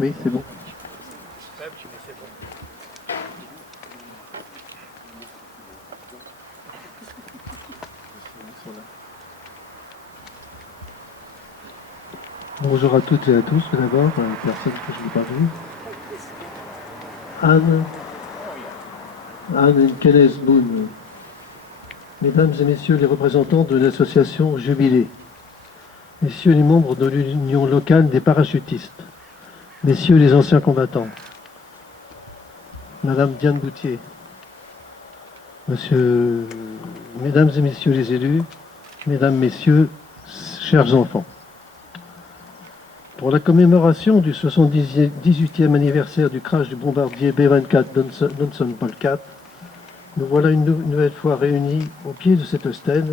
Oui, c'est bon. Bonjour à toutes et à tous, tout d'abord, personne que je n'ai pas vu. Anne et Kenneth Boone, mesdames et messieurs les représentants de l'association Jubilé, messieurs les membres de l'union locale des parachutistes, messieurs les anciens combattants, madame Diane Boutier, mesdames et messieurs les élus, mesdames, messieurs, chers enfants. Pour la commémoration du 78e anniversaire du crash du bombardier B-24 Johnson Paul IV, nous voilà une nouvelle fois réunis au pied de cette stèle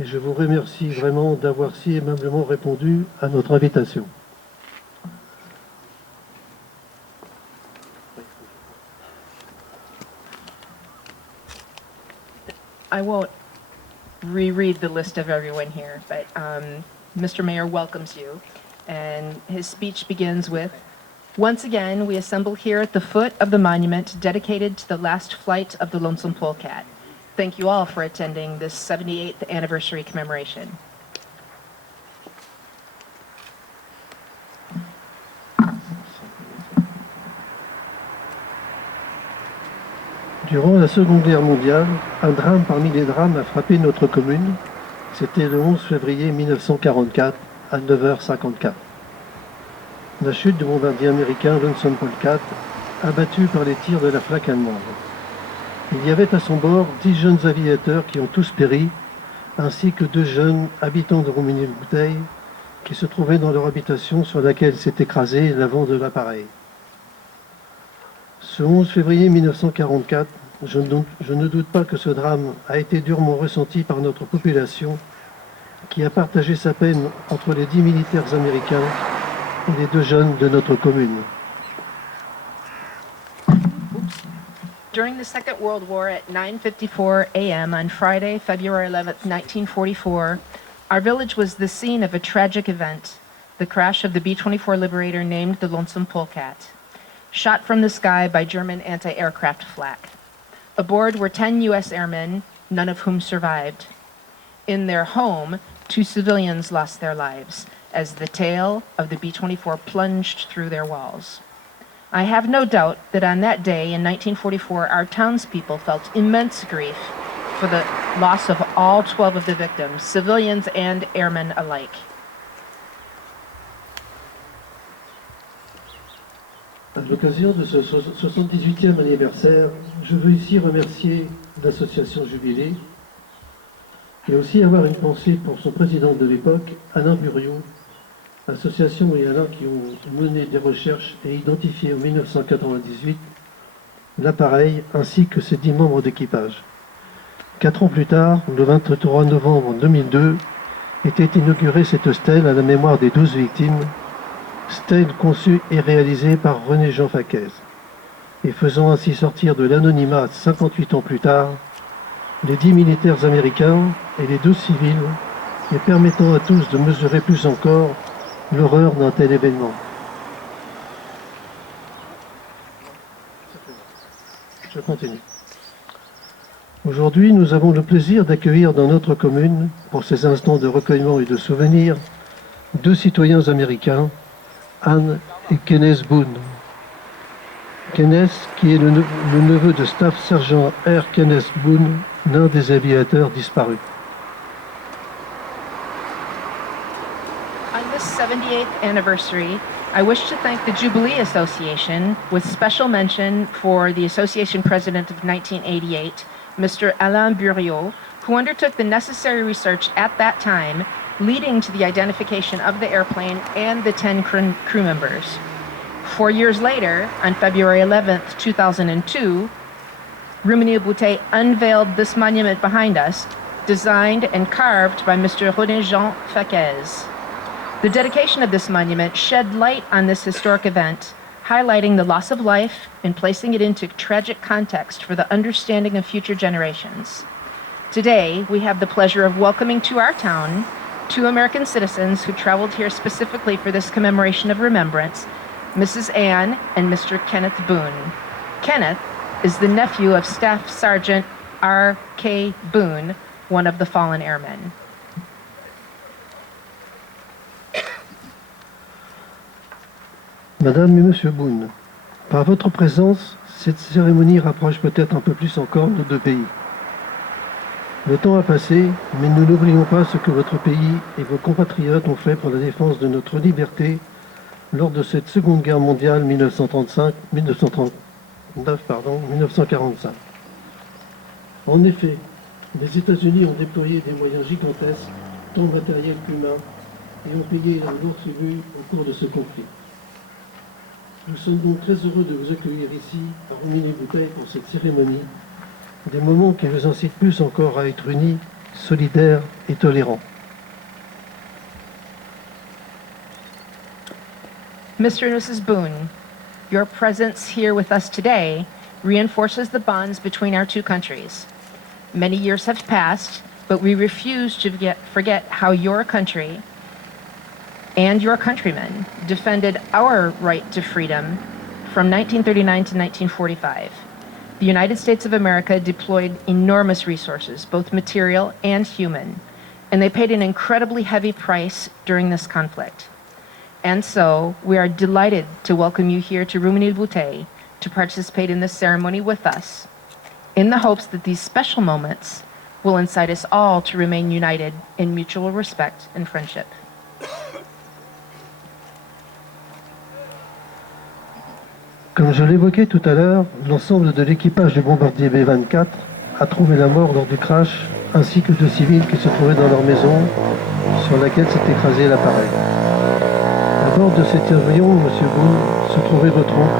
et je vous remercie vraiment d'avoir si aimablement répondu à notre invitation. I won't reread the list of everyone here, but Mr. Mayor welcomes you, and his speech begins with, "Once again, we assemble here at the foot of the monument dedicated to the last flight of the Lonesome Polecat. Thank you all for attending this 78th anniversary commemoration." Durant la Seconde Guerre mondiale, un drame parmi les drames a frappé notre commune. C'était le 11 février 1944 à 9h54. La chute du bombardier américain Lonesome Paul IV, abattu par les tirs de la flak allemande. Il y avait à son bord 10 jeunes aviateurs qui ont tous péri, ainsi que 2 jeunes habitants de Romilly-le-Bouteille qui se trouvaient dans leur habitation sur laquelle s'est écrasé l'avant de l'appareil. Ce 11 février 1944, je ne doute pas que ce drame a été durement ressenti par notre population qui a partagé sa peine entre les 10 militaires américains et les 2 jeunes de notre commune. During the Second World War at 9:54 a.m. on Friday, February 11th, 1944, our village was the scene of a tragic event, the crash of the B-24 Liberator named the Lonesome Polecat, shot from the sky by German anti-aircraft flak. Aboard were 10 U.S. airmen, none of whom survived. In their home, 2 civilians lost their lives as the tail of the B-24 plunged through their walls. I have no doubt that on that day in 1944, our townspeople felt immense grief for the loss of all 12 of the victims, civilians and airmen alike. À l'occasion de ce 78e anniversaire, je veux ici remercier l'association Jubilé et aussi avoir une pensée pour son président de l'époque, Alain Buriot, l'association et Alain qui ont mené des recherches et identifié en 1998 l'appareil ainsi que ses 10 membres d'équipage. 4 ans plus tard, le 23 novembre 2002, était inaugurée cette stèle à la mémoire des 12 victimes, stèle conçue et réalisée par René-Jean Faquez, et faisant ainsi sortir de l'anonymat 58 ans plus tard les 10 militaires américains et les 12 civils, et permettant à tous de mesurer plus encore l'horreur d'un tel événement. Je continue. Aujourd'hui, nous avons le plaisir d'accueillir dans notre commune, pour ces instants de recueillement et de souvenirs, 2 citoyens américains, Anne et Kenneth Boone. Kenneth, qui est le neveu de Staff Sergent R. Kenneth Boone, l'un des aviateurs disparus. On this 78th anniversary, I wish to thank the Jubilee Association with special mention for the association president of 1988, Mr. Alain Buriot, who undertook the necessary research at that time, leading to the identification of the airplane and the 10 crew members. 4 years later, on February 11th, 2002, Rumigny-Bouteille unveiled this monument behind us, designed and carved by Mr. René-Jean Faquez. The dedication of this monument shed light on this historic event, highlighting the loss of life and placing it into tragic context for the understanding of future generations. Today, we have the pleasure of welcoming to our town 2 American citizens who traveled here specifically for this commemoration of remembrance, Mrs. Ann and Mr. Kenneth Boone. Kenneth is the nephew of Staff Sergeant R.K. Boone, one of the fallen airmen. Madame et Monsieur Boone, par votre présence, cette cérémonie rapproche peut-être un peu plus encore nos deux pays. Le temps a passé, mais nous n'oublions pas ce que votre pays et vos compatriotes ont fait pour la défense de notre liberté lors de cette Seconde Guerre mondiale 1945. En effet, les États-Unis ont déployé des moyens gigantesques, tant matériels qu'humains, et ont payé un lourd tribut au cours de ce conflit. Nous sommes donc très heureux de vous accueillir ici, à Rumilly-Bouteille, pour cette cérémonie, des moments qui vous incitent plus encore à être unis, solidaires et tolérants. Mr. and Mrs. Boone, your presence here with us today reinforces the bonds between our two countries. Many years have passed, but we refuse to forget how your country and your countrymen defended our right to freedom from 1939 to 1945. The United States of America deployed enormous resources, both material and human, and they paid an incredibly heavy price during this conflict. And so we are delighted to welcome you here to Rumilly-Bouteille to participate in this ceremony with us, in the hopes that these special moments will incite us all to remain united in mutual respect and friendship. Comme je l'évoquais tout à l'heure, l'ensemble de l'équipage du bombardier B-24 a trouvé la mort lors du crash, ainsi que deux civils qui se trouvaient dans leur maison sur laquelle s'est écrasé l'appareil. À bord de cet avion, M. Boone, se trouvait votre oncle,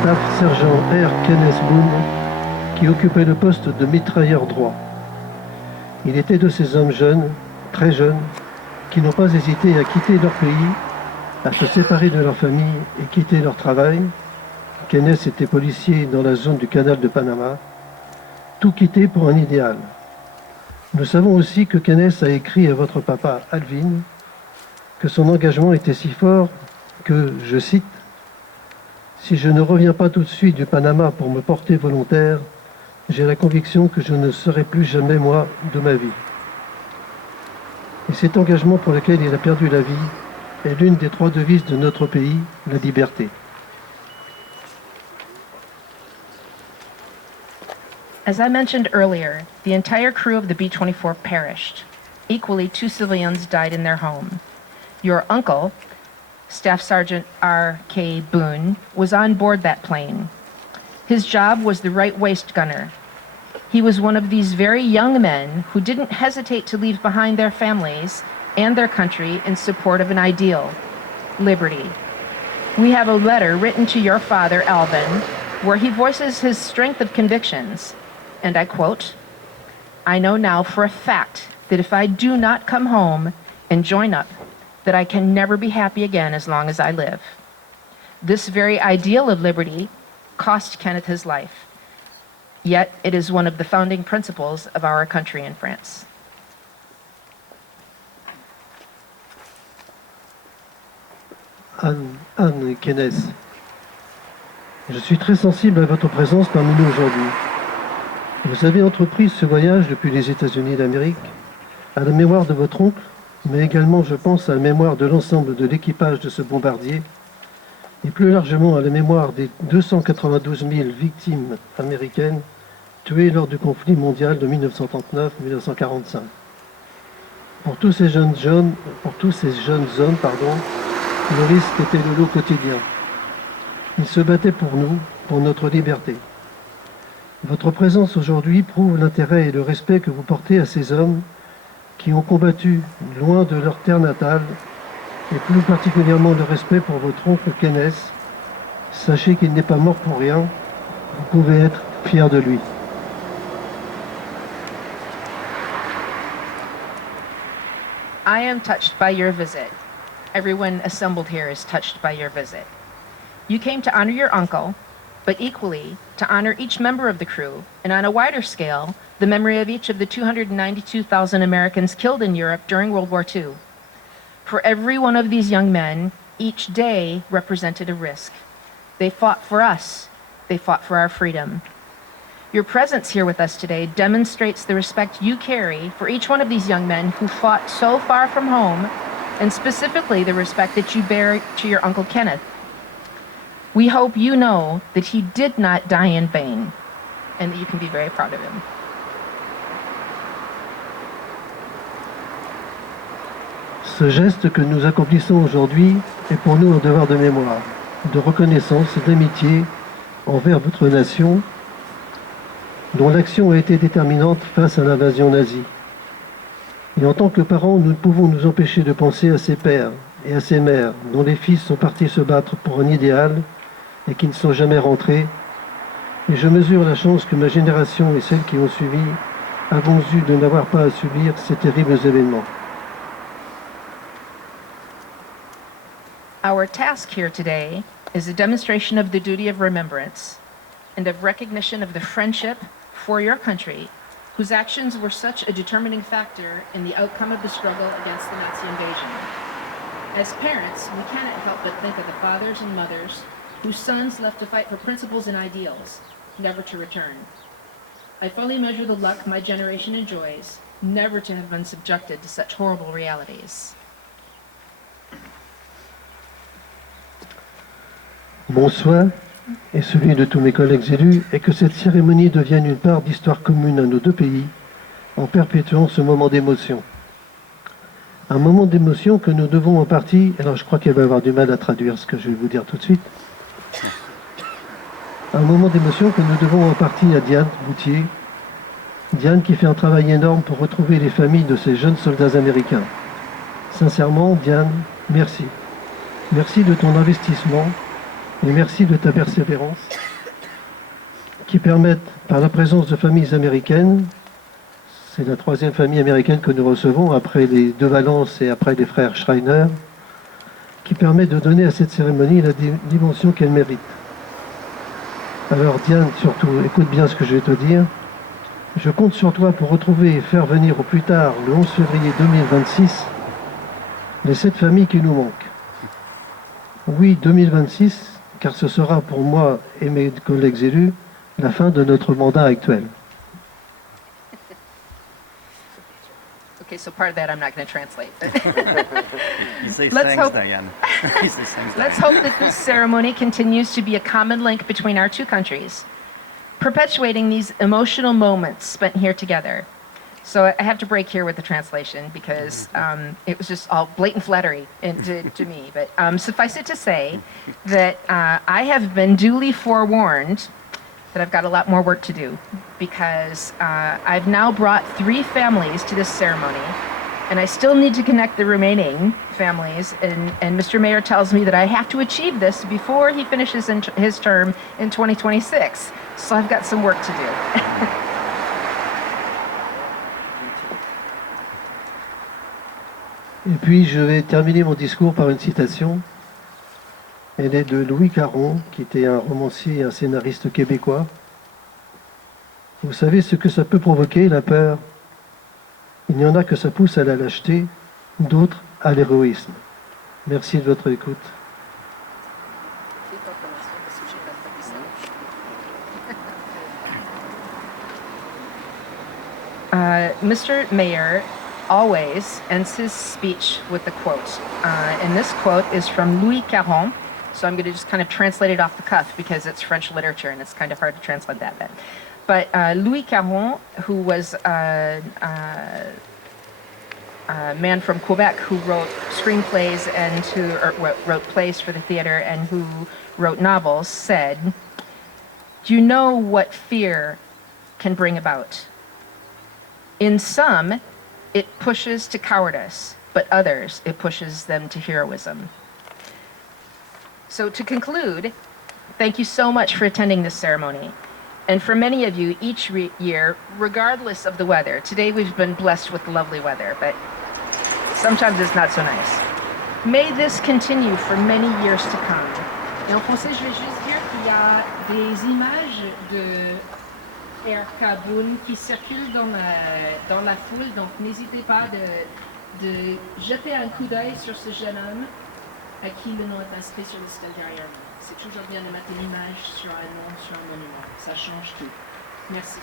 Staff Sergent R. Kenneth Boone, qui occupait le poste de mitrailleur droit. Il était de ces hommes jeunes, très jeunes, qui n'ont pas hésité à quitter leur pays, à se séparer de leur famille et quitter leur travail. Kenneth était policier dans la zone du canal de Panama, tout quitter pour un idéal. Nous savons aussi que Kenneth a écrit à votre papa Alvin que son engagement était si fort que, je cite, « Si je ne reviens pas tout de suite du Panama pour me porter volontaire, j'ai la conviction que je ne serai plus jamais moi de ma vie. » Et cet engagement pour lequel il a perdu la vie est l'une des trois devises de notre pays, la liberté. As I mentioned earlier, the entire crew of the B-24 perished. Equally, 2 civilians died in their home. Your uncle, Staff Sergeant R.K. Boone, was on board that plane. His job was the right waist gunner. He was one of these very young men who didn't hesitate to leave behind their families and their country in support of an ideal, liberty. We have a letter written to your father, Alvin, where he voices his strength of convictions, and I quote, "I know now for a fact that if I do not come home and join up, that I can never be happy again as long as I live." This very ideal of liberty cost Kenneth his life, yet it is one of the founding principles of our country in France. Anne et Kenneth, je suis très sensible à votre présence parmi nous aujourd'hui. Vous avez entrepris ce voyage depuis les États-Unis d'Amérique à la mémoire de votre oncle, mais également, je pense, à la mémoire de l'ensemble de l'équipage de ce bombardier et plus largement à la mémoire des 292 000 victimes américaines tuées lors du conflit mondial de 1939-1945. Pour tous ces jeunes hommes, le risque était le lot quotidien. Ils se battaient pour nous, pour notre liberté. Votre présence aujourd'hui prouve l'intérêt et le respect que vous portez à ces hommes qui ont combattu loin de leur terre natale, et plus particulièrement le respect pour votre oncle Kenneth. Sachez qu'il n'est pas mort pour rien, vous pouvez être fiers de lui. I am touched by your visit. Everyone assembled here is touched by your visit. You came to honor your uncle, but equally to honor each member of the crew, and on a wider scale, the memory of each of the 292,000 Americans killed in Europe during World War II. For every one of these young men, Each day represented a risk. They fought for us. They fought for our freedom. Your presence here with us today demonstrates the respect you carry for each one of these young men who fought so far from home, and specifically the respect that you bear to your Uncle Kenneth. We hope you know that he did not die in vain, and that you can be very proud of him. Ce geste que nous accomplissons aujourd'hui est pour nous un devoir de mémoire, de reconnaissance et d'amitié envers votre nation, dont l'action a été déterminante face à l'invasion nazie. Et en tant que parents, nous ne pouvons nous empêcher de penser à ces pères et à ces mères dont les fils sont partis se battre pour un idéal et qui ne sont jamais rentrés. Et je mesure la chance que ma génération et celles qui ont suivi avons eu de n'avoir pas à subir ces terribles événements. Our task here today is a demonstration of the duty of remembrance and of recognition of the friendship for your country, whose actions were such a determining factor in the outcome of the struggle against the Nazi invasion. As parents, we cannot help but think of the fathers and mothers whose sons left to fight for principles and ideals, never to return. I fully measure the luck my generation enjoys, never to have been subjected to such horrible realities. Mon souhait, et celui de tous mes collègues élus, est que cette cérémonie devienne une part d'histoire commune à nos deux pays, en perpétuant ce moment d'émotion. Un moment d'émotion que nous devons en partie, alors je crois qu'elle va avoir du mal à traduire ce que je vais vous dire tout de suite, un moment d'émotion que nous devons en partie à Diane Boutier, Diane qui fait un travail énorme pour retrouver les familles de ces jeunes soldats américains. Sincèrement, Diane, merci. Merci de ton investissement et merci de ta persévérance qui permettent, par la présence de familles américaines, c'est la troisième famille américaine que nous recevons après les deux Valence et après les frères Schreiner, qui permet de donner à cette cérémonie la dimension qu'elle mérite. Alors Diane, surtout, écoute bien ce que je vais te dire. Je compte sur toi pour retrouver et faire venir au plus tard, le 11 février 2026, les 7 familles qui nous manquent. Oui, 2026, car ce sera pour moi et mes collègues élus la fin de notre mandat actuel. Okay, so part of that I'm not going to translate. You say Let's thanks, hope- Diane. You say thanks, Let's Diane. hope that this ceremony continues to be a common link between our two countries, perpetuating these emotional moments spent here together. So I have to break here with the translation because it was just all blatant flattery to me. But suffice it to say that I have been duly forewarned that I've got a lot more work to do because I've now brought 3 families to this ceremony, and I still need to connect the remaining families. And Mr. Mayor tells me that I have to achieve this before he finishes his term in 2026. So I've got some work to do. Et puis je vais terminer mon discours par une citation. Elle est de Louis Caron, qui était un romancier et un scénariste québécois. Vous savez ce que ça peut provoquer, la peur? Il y en a que ça pousse à la lâcheté, d'autres à l'héroïsme. Merci de votre écoute. Mr. Mayor always ends his speech with a quote. And this quote is from Louis Caron. So I'm going to just kind of translate it off the cuff because it's French literature and it's kind of hard to translate that bit. But Louis Caron, who was a man from Quebec who wrote screenplays and wrote plays for the theater and who wrote novels, said, "Do you know what fear can bring about? In some, it pushes to cowardice, but others, it pushes them to heroism." So to conclude, thank you so much for attending this ceremony. And for many of you, each year, regardless of the weather, today we've been blessed with lovely weather, but sometimes it's not so nice. May this continue for many years to come. Et en français, je vais juste dire qu'il y a des images de Air Kaboun qui circulent dans la foule, donc n'hésitez pas de jeter un coup d'œil sur ce jeune homme à qui le nom est inscrit sur le stèle derrière vous. C'est toujours bien de mettre une image sur un nom, sur un monument. Ça change tout. Merci.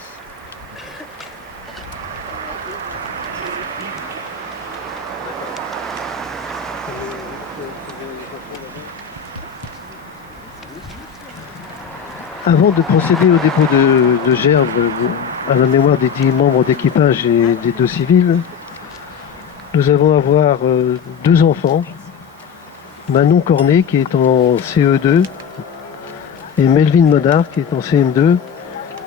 Avant de procéder au dépôt de gerbes à la mémoire des 10 membres d'équipage et des 2 civils, nous allons avoir 2 enfants, Manon Cornet qui est en CE2 et Melvin Modard qui est en CM2,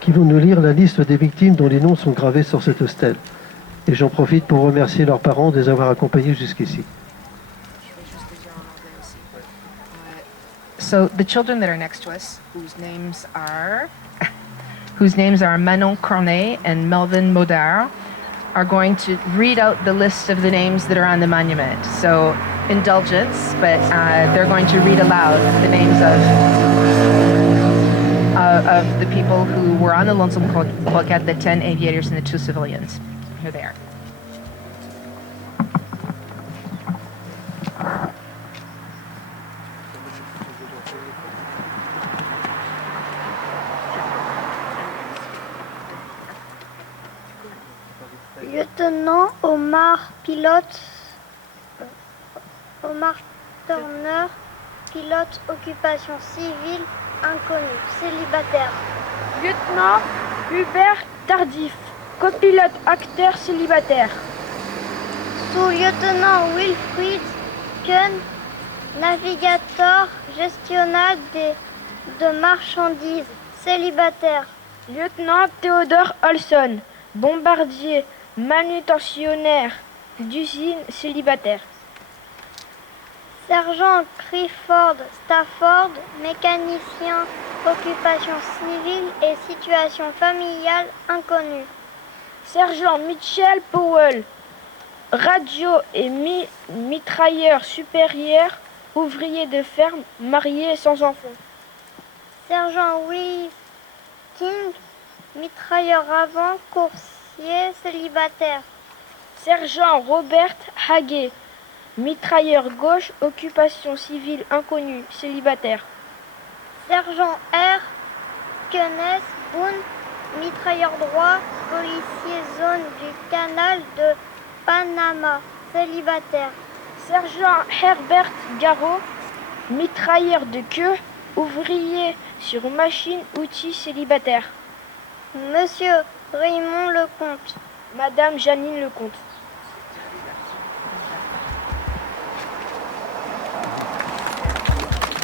qui vont nous lire la liste des victimes dont les noms sont gravés sur cette stèle. Et j'en profite pour remercier leurs parents de les avoir accompagnés jusqu'ici. So the children that are next to us, whose names are Manon Cornet and Melvin Modar, are going to read out the list of the names that are on the monument. So indulgence, but they're going to read aloud the names of the people who were on the Lonesome Croquette, the 10 aviators and the 2 civilians. Here they are. Lieutenant Omar pilote, Omar Turner, pilote occupation civile inconnue, célibataire. Lieutenant Hubert Tardif, copilote acteur célibataire. Sous-lieutenant Wilfried Kuhn, navigateur gestionnaire de marchandises, célibataire. Lieutenant Theodore Olson, bombardier, manutentionnaire d'usine, célibataire. Sergent Clifford Stafford, mécanicien, occupation civile et situation familiale inconnue. Sergent Mitchell Powell, radio et mitrailleur supérieur, ouvrier de ferme, marié sans enfant. Sergent Will King, mitrailleur avant, coursier, célibataire. Sergent Robert Haguet, mitrailleur gauche, occupation civile inconnue, célibataire. Sergent R. Kenneth Boone, mitrailleur droit, policier zone du canal de Panama, célibataire. Sergent Herbert Garot, mitrailleur de queue, ouvrier sur machine-outil, célibataire. Monsieur Raymond Lecomte. Madame Janine Lecomte.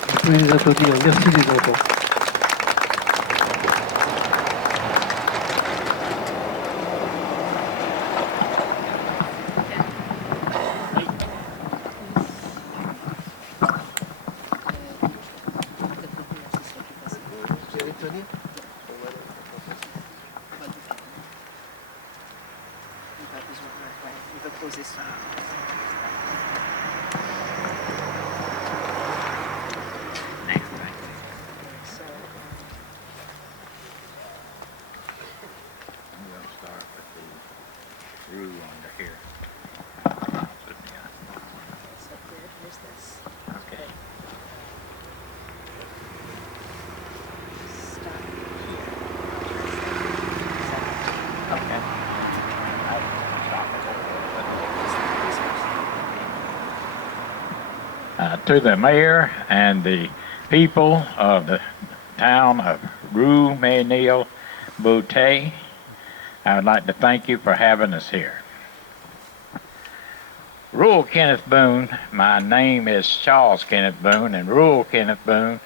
Vous pouvez les applaudir. Merci les enfants. To the mayor and the people of the town of Rouxmesnil-Bouteilles, I would like to thank you for having us here. Rural Kenneth Boone, my name is Charles Kenneth Boone, and Rural Kenneth Boone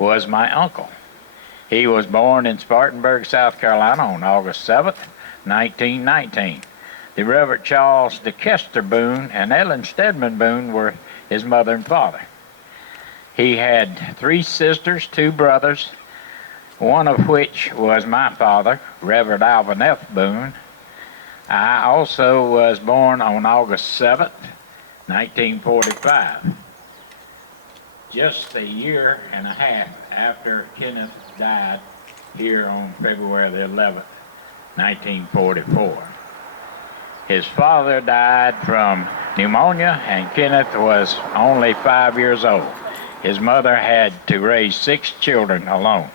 was my uncle. He was born in Spartanburg, South Carolina on August 7th, 1919. The Reverend Charles DeKester Boone and Ellen Stedman Boone were his mother and father. He had 3 sisters, 2 brothers, one of which was my father, Reverend Alvin F. Boone. I also was born on August 7th, 1945, just a year and a half after Kenneth died here on February the 11th, 1944. His father died from pneumonia, and Kenneth was only 5 years old. His mother had to raise 6 children alone.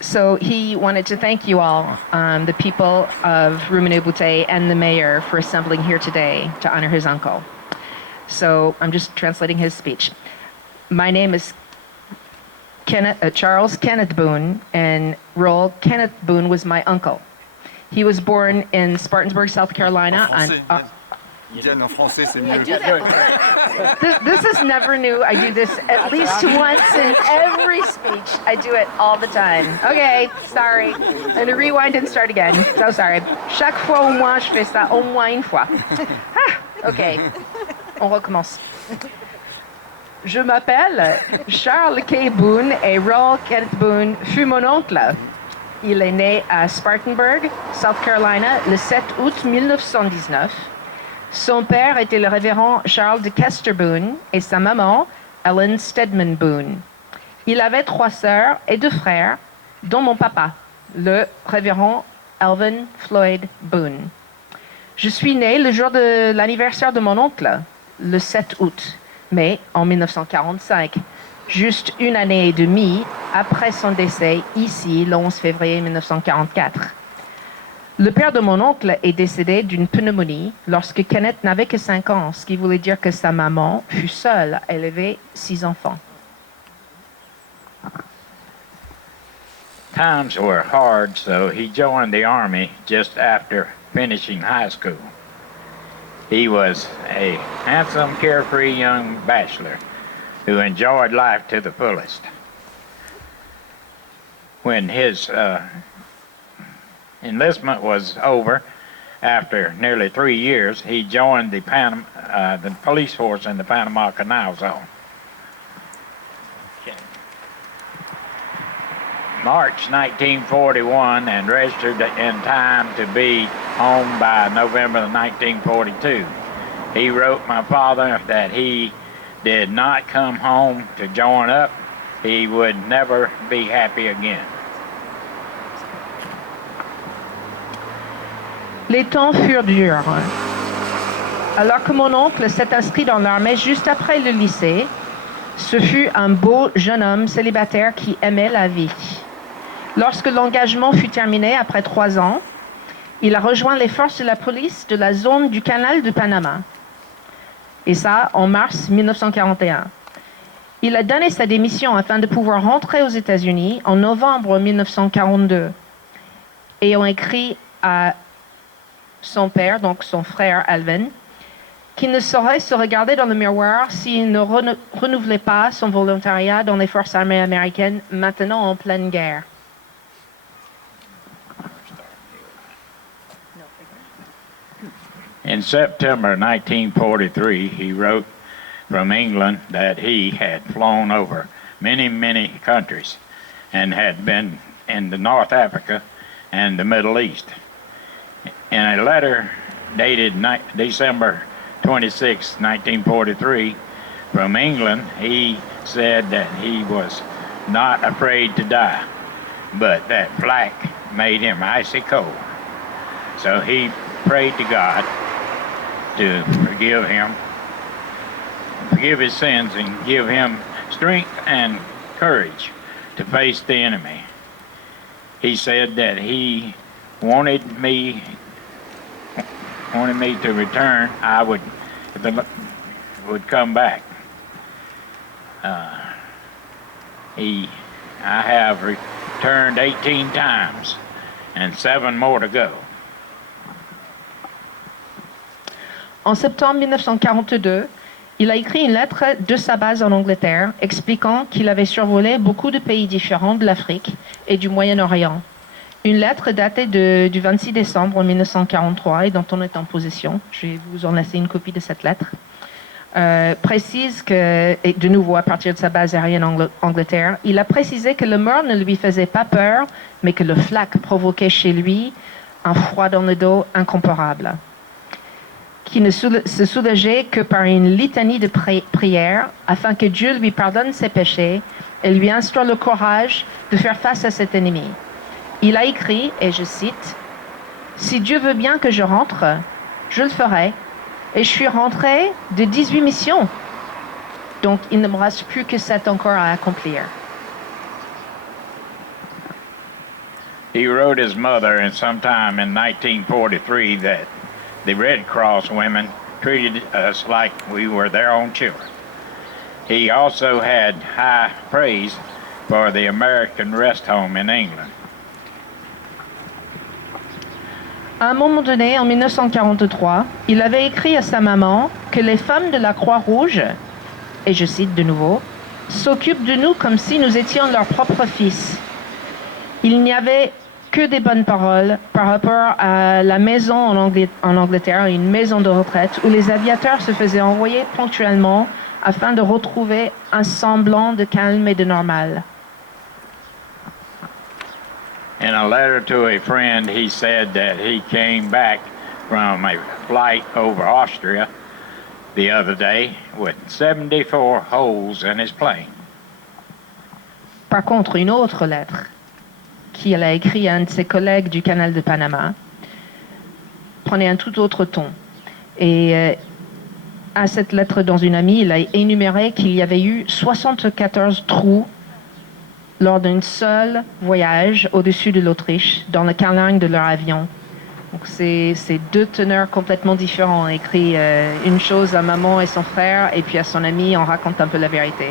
So he wanted to thank you all, the people of Ruminant-Boutet and the mayor, for assembling here today to honor his uncle. So I'm just translating his speech. My name is Charles Kenneth Boone, and Roll Kenneth Boone was my uncle. He was born in Spartanburg, South Carolina. Yann, en français, c'est I mieux. do that. This is never new. I do this at least once in every speech. I do it all the time. Okay, sorry. I'm going to rewind and start again. So sorry. Chaque fois au moins, je fais ça au moins une fois. Ah, OK. On recommence. Je m'appelle Charles K. Boone et Roll Kenneth Boone fut mon oncle. Il est né à Spartanburg, South Carolina, le 7 août 1919. Son père était le révérend Charles de Kester Boone et sa maman, Ellen Stedman Boone. Il avait 3 sœurs et 2 frères, dont mon papa, le révérend Alvin Floyd Boone. Je suis né le jour de l'anniversaire de mon oncle, le 7 août, mais en 1945, juste une année et demie après son décès ici, le 11 février 1944. Le père de mon oncle est décédé d'une pneumonie lorsque Kenneth n'avait que 5 ans, ce qui voulait dire que sa maman fut seule à élever 6 enfants. Times were hard, so he joined the Army just after finishing high school. He was a handsome, carefree young bachelor who enjoyed life to the fullest. When his enlistment was over, after nearly 3 years, he joined the police force in the Panama Canal Zone. March 1941 and registered in time to be home by November 1942. He wrote my father that he did not come home to join up. He would never be happy again. Les temps furent durs. Alors que mon oncle s'est inscrit dans l'armée juste après le lycée, ce fut un beau jeune homme célibataire qui aimait la vie. Lorsque l'engagement fut terminé après 3 ans, il a rejoint les forces de la police de la zone du canal de Panama. Et ça, en mars 1941. Il a donné sa démission afin de pouvoir rentrer aux États-Unis en novembre 1942. Ayant écrit à son père, donc son frère Alvin, qu'il ne saurait se regarder dans le miroir s'il ne renouvelait pas son volontariat dans les forces armées américaines maintenant en pleine guerre. In September 1943, he wrote from England that he had flown over many, many countries and had been in the North Africa and the Middle East. In a letter dated December 26, 1943, from England, he said that he was not afraid to die, but that flak made him icy cold. So he prayed to God to forgive his sins, and give him strength and courage to face the enemy. He said that he wanted me to return. I would come back. I have returned 18 times and 7 more to go. En septembre 1942, il a écrit une lettre de sa base en Angleterre expliquant qu'il avait survolé beaucoup de pays différents de l'Afrique et du Moyen-Orient. Une lettre datée du 26 décembre 1943 et dont on est en possession. Je vais vous en laisser une copie de cette lettre. Précise que, et de nouveau à partir de sa base aérienne en Angleterre, il a précisé que le mort ne lui faisait pas peur, mais que le flak provoquait chez lui un froid dans le dos incomparable. Qui ne se soulageait que par une litanie de prières afin que Dieu lui pardonne ses péchés et lui instaure le courage de faire face à cet ennemi. Il a écrit, et je cite, « Si Dieu veut bien que je rentre, je le ferai. Et je suis rentré de 18 missions. Donc, il ne me reste plus que 7 encore à accomplir. He wrote his mother in sometime in 1943 that the Red Cross women treated us like we were their own children. He also had high praise for the American Rest Home in England. À un moment donné, en 1943, il avait écrit à sa maman que les femmes de la Croix-Rouge, et je cite de nouveau, s'occupent de nous comme si nous étions leurs propres fils. Il n'y avait que des bonnes paroles par rapport à la maison en Angleterre, une maison de retraite où les aviateurs se faisaient envoyer ponctuellement afin de retrouver un semblant de calme et de normal. In a letter to a friend, he said that he came back from a flight over Austria the other day with 74 holes in his plane. Par contre, une autre lettre qu'il a écrite à un de ses collègues du canal de Panama prenait un tout autre ton. Et à cette lettre dans une amie, il a énuméré qu'il y avait eu 74 trous lors d'un seul voyage au-dessus de l'Autriche, dans le carlingue de leur avion. Donc c'est deux teneurs complètement différents. On écrit une chose à maman et son frère, et puis à son ami, on raconte un peu la vérité.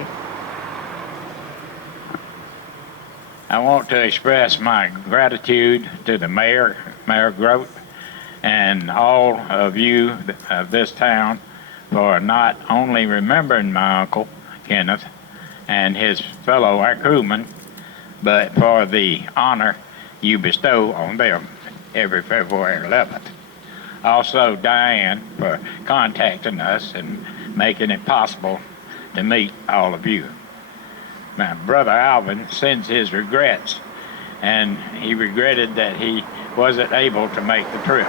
I want to express my gratitude to the mayor, Mayor Grote, and all of you of this town for not only remembering my uncle, Kenneth, and his fellow crewmen, but for the honor you bestow on them every February 11th. Also, Diane, for contacting us and making it possible to meet all of you. My brother Alvin sends his regrets, and he regretted that he wasn't able to make the trip.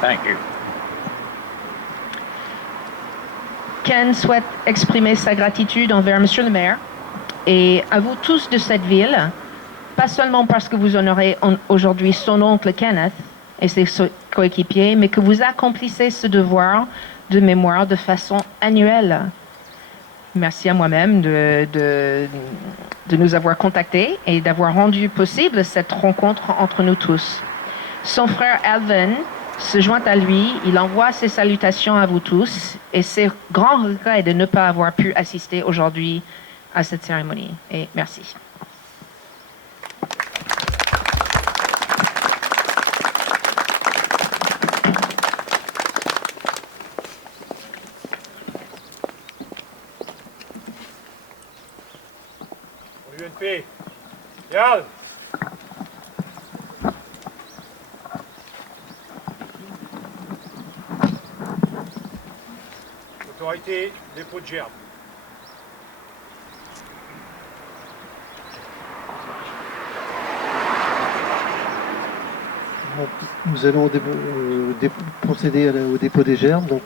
Thank you. Ken souhaite exprimer sa gratitude envers Monsieur le maire et à vous tous de cette ville, pas seulement parce que vous honorez aujourd'hui son oncle Kenneth et ses coéquipiers, mais que vous accomplissez ce devoir de mémoire de façon annuelle. Merci à moi-même de nous avoir contactés et d'avoir rendu possible cette rencontre entre nous tous. Son frère Alvin se joint à lui, il envoie ses salutations à vous tous et ses grands regrets de ne pas avoir pu assister aujourd'hui à cette cérémonie. Et merci. UNP, Yann. Autorité, dépôt de gerbe. Nous allons procéder au dépôt des gerbes. Donc,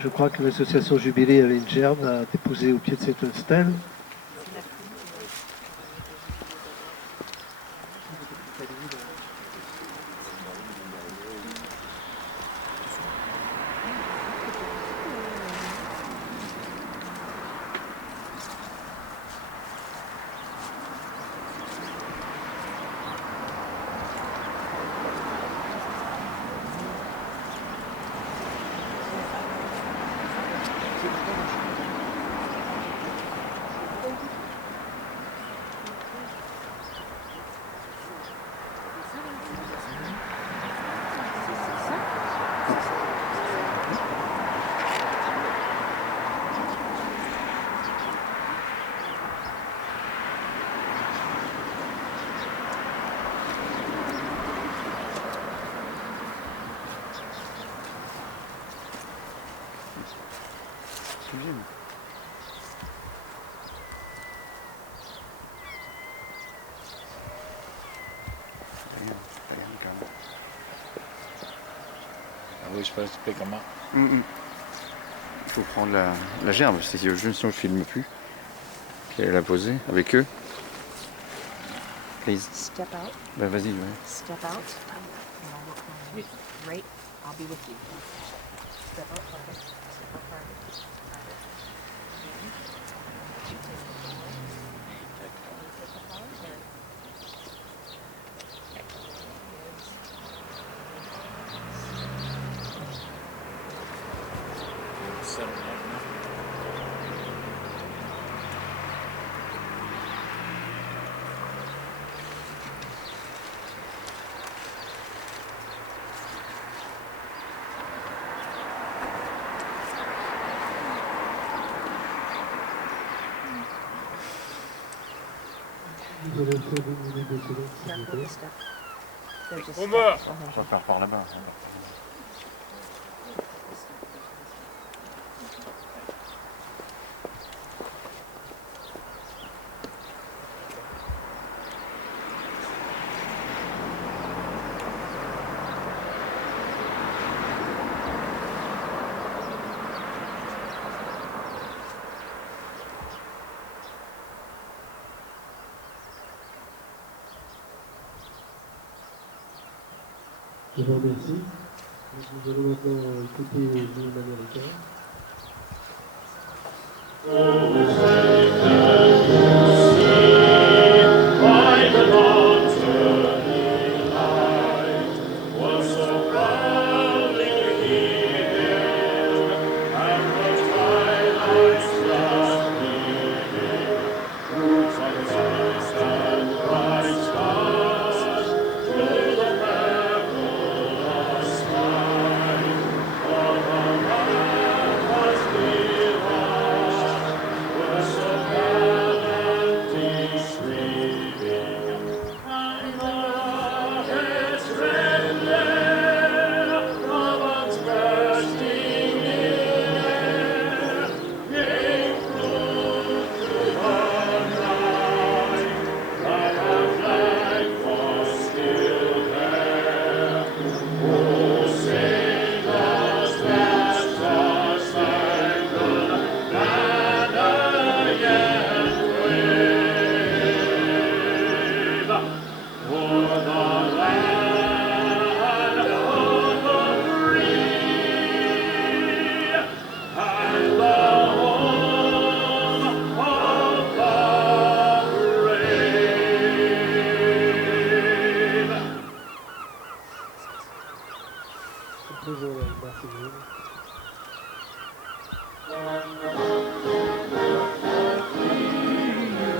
je crois que l'association Jubilé avait une gerbe à déposer au pied de cette stèle. Are we supposed to pick them up? Il faut prendre la gerbe, si je ne filme plus. Puis aller la poser avec eux. Please. Step out. Bah vas-y, ouais. Step out. Great. I'll be with you. Step up, okay. Step up farther. Vous allez faire une minute de silence, s'il vous plaît. They're just Homer. steps ahead. Je vais faire par là-bas. Je vous remercie. Nous allons maintenant écouter l'hymne américain.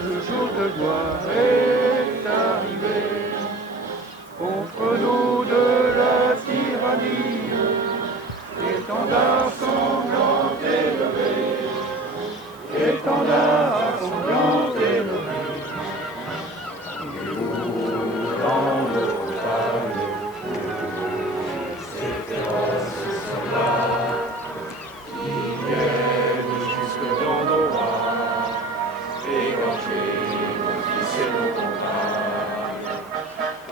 Le jour de gloire est arrivé, contre nous de la tyrannie, étendard sanglant élevé, étendard sanglant élevé. Nous dans nos vallées, ces féroces soldats qui viennent jusque dans nos rangs, égorger nos fils et nos compagnes.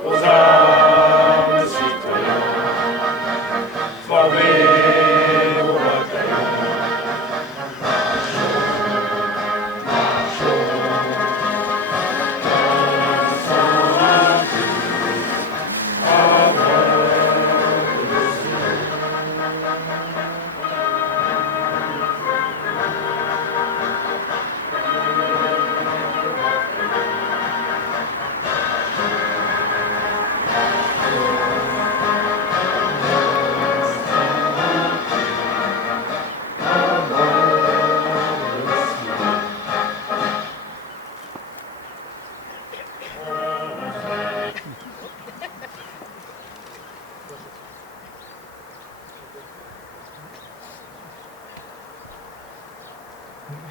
Aux armes, citoyens, formez vos bataillons. Marchons, marchons, d'un sang à tous, avant le ciel.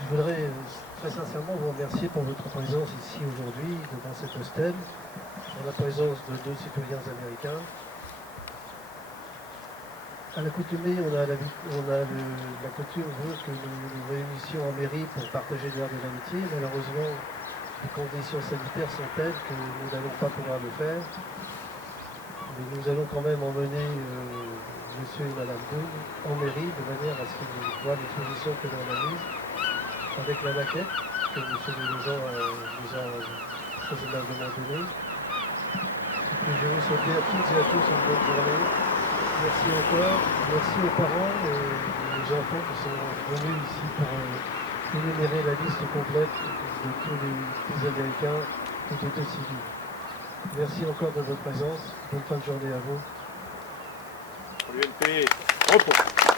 Je voudrais très sincèrement vous remercier pour votre présence ici aujourd'hui, devant cette hostel, en la présence de 2 citoyens américains. À l'accoutumée, la coutume veut que nous nous réunissions en mairie pour partager l'heure de l'amitié. Malheureusement, les conditions sanitaires sont telles que nous n'allons pas pouvoir le faire. Mais nous allons quand même emmener monsieur et madame Boone en mairie, de manière à ce qu'ils voient l'exposition que l'on a mise, avec la maquette que M. Delejean nous a très aimablement donnée. Et puis je vais vous souhaiter à toutes et à tous une bonne journée. Merci encore. Merci aux parents et aux enfants qui sont venus ici pour énumérer la liste complète de tous les Américains, tous les états civils. Merci encore de votre présence. Bonne fin de journée à vous. Pour l'UNP, repos.